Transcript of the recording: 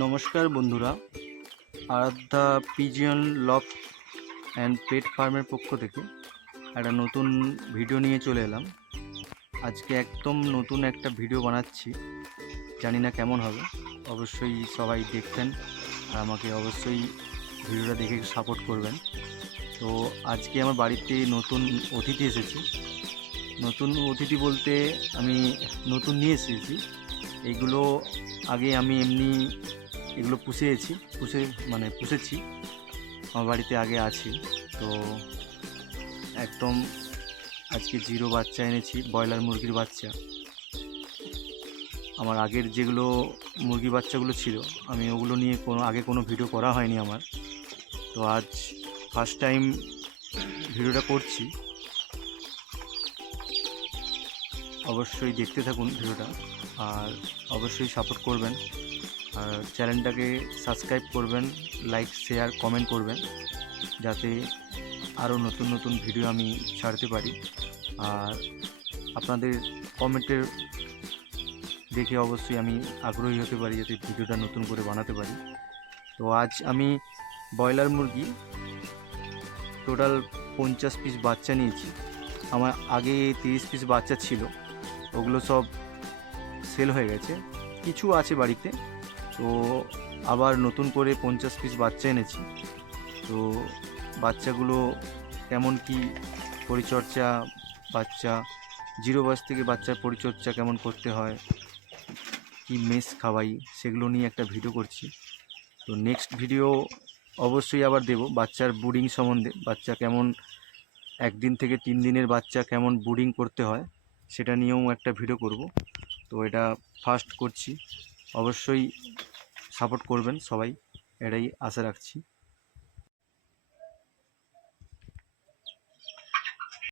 নমস্কার বন্ধুরা, আরাধ্যা pigeon loft and পেট ফার্মের পক্ষ থেকে একটা নতুন ভিডিও নিয়ে চলে এলাম। আজকে একদম নতুন একটা ভিডিও বানাচ্ছি, জানি না কেমন হবে। অবশ্যই সবাই দেখবেন আর আমাকে অবশ্যই ভিডিওটা দেখে সাপোর্ট করবেন। তো আজকে আমার বাড়িতে নতুন অতিথি এসেছে। নতুন অতিথি বলতে আমি নতুন নিয়ে এসেছি। এইগুলো আগে আমি এমনি এগুলো পুষেছি, আমার বাড়িতে আগে আছে। তো একদম আজকে জিরো বাচ্চা এনেছি, ব্রয়লার মুরগির বাচ্চা। আমার আগের যেগুলো মুরগি বাচ্চাগুলো ছিল, আমি ওগুলো নিয়ে কোনো ভিডিও করা হয়নি আমার। তো আজ ফার্স্ট টাইম ভিডিওটা করছি। অবশ্যই দেখতে থাকুন ভিডিওটা, আর অবশ্যই সাপোর্ট করবেন, আর চ্যানেলটাকে সাবস্ক্রাইব করবেন, লাইক শেয়ার কমেন্ট করবেন, যাতে আরও নতুন নতুন ভিডিও আমি ছাড়তে পারি। আর আপনাদের কমেন্টের দেখে অবশ্যই আমি আগ্রহী হতে পারি, যাতে ভিডিওটা নতুন করে বানাতে পারি। তো আজ আমি ব্রয়লার মুরগি টোটাল 50 পিস বাচ্চা নিয়েছি। আমার আগে 30 পিস বাচ্চা ছিল, ওগুলো সব সেল হয়ে গেছে, কিছু আছে বাড়িতে। তো আবার নতুন করে 50 পিস বাচ্চা এনেছি। তো বাচ্চাগুলো কেমন কি পরিচর্যা, বাচ্চা জিরো বয়স থেকে বাচ্চার পরিচর্যা কেমন করতে হয়, কি মেস খাওয়াই, সেগুলো নিয়ে একটা ভিডিও করছি। তো নেক্সট ভিডিও অবশ্যই আবার দেব বাচ্চার ব্রুডিং সম্বন্ধে, বাচ্চা কেমন 1 দিন থেকে 3 দিনের বাচ্চা কেমন ব্রুডিং করতে হয় সেটা নিয়েও একটা ভিডিও করব। তো এটা ফার্স্ট করছি, অবশ্যই সাপোর্ট করবেন সবাই, এটাই আশা রাখছি।